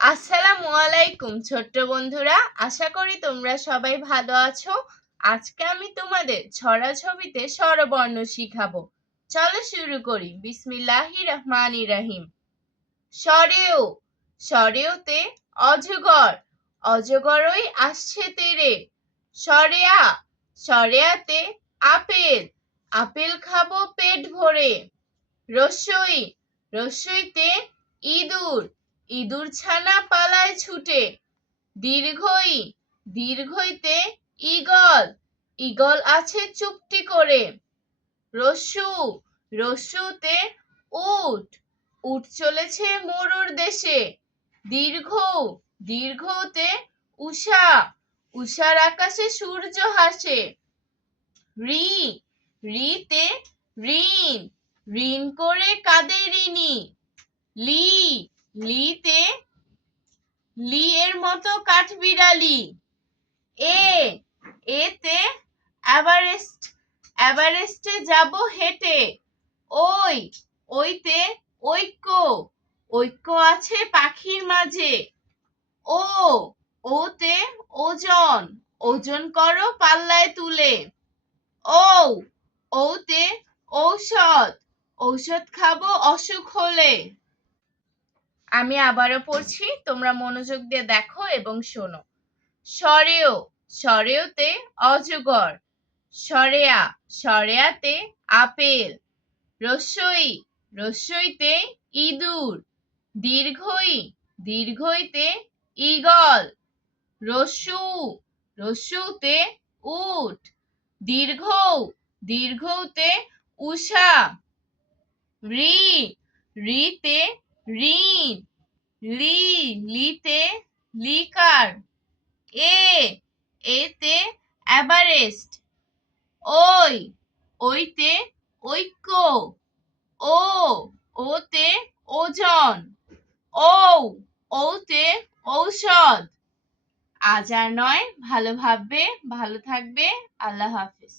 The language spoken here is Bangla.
আসসালামু আলাইকুম ছোট্ট বন্ধুরা, আশা করি তোমরা সবাই ভালো আছো। আজকে আমি তোমাদের ছড়া ছবিতে স্বরবর্ণ শিখাবো। চলো শুরু করি। বিসমিল্লাহির রহমানির রহিম। সরেও, সরেওতে অজগর, অজগরই আসছে তেরে। সরেয়া, সরেয়াতে আপেল, আপেল খাবো পেট ভরে। রসই, রসইতে ইঁদুর, ইঁদুর ছানা পালায় ছুটে। দীর্ঘই, দীর্ঘইতে ঈগল, ঈগল আছে চুপটি করে। রস্যু, রস্যুতে উট, উট চলেছে মরুর দেশে। দীর্ঘ, দীর্ঘতে উষা, উষার আকাশে সূর্য হাসে। রি, রিতে ঋণ, ঋণ করে কাঁদে ঋণী। লি, লিতে লি এর মতো কাঠবিড়ালি। এ, এতে এভারেস্ট, এভারেস্টে যাব হেঁটে। ওই, ওইতে ঐক্য, ঐক্য আছে পাখির মাঝে। ও, ওতে ওজন, ওজন করো পাল্লায় তুলে। ও, ওতে ঔষধ, ঔষধ খাবো অসুখ হলে। আমি আবারও পড়ছি, তোমরা মনোযোগ দিয়ে দেখো এবং শোনো। সরেও, সরেওতে অজগর। সরেয়া, সরেয়াতে আপেল। রসই, রসইতে ইঁদুর। দীর্ঘই, দীর্ঘইতে ঈগল। রস্যু, রস্যুতে উট। দীর্ঘ, দীর্ঘতে উষা। রি, রিতে ঋণ। লি, লিতে লিকার। এ, এতে এভারেস্ট। ওই, ওইতে ঐক্য। ও, ওতে ওজন। ও, ওতে ঔষধ। আজ আর নয়, ভালো ভাববে, ভালো থাকবে। আল্লাহ হাফেজ।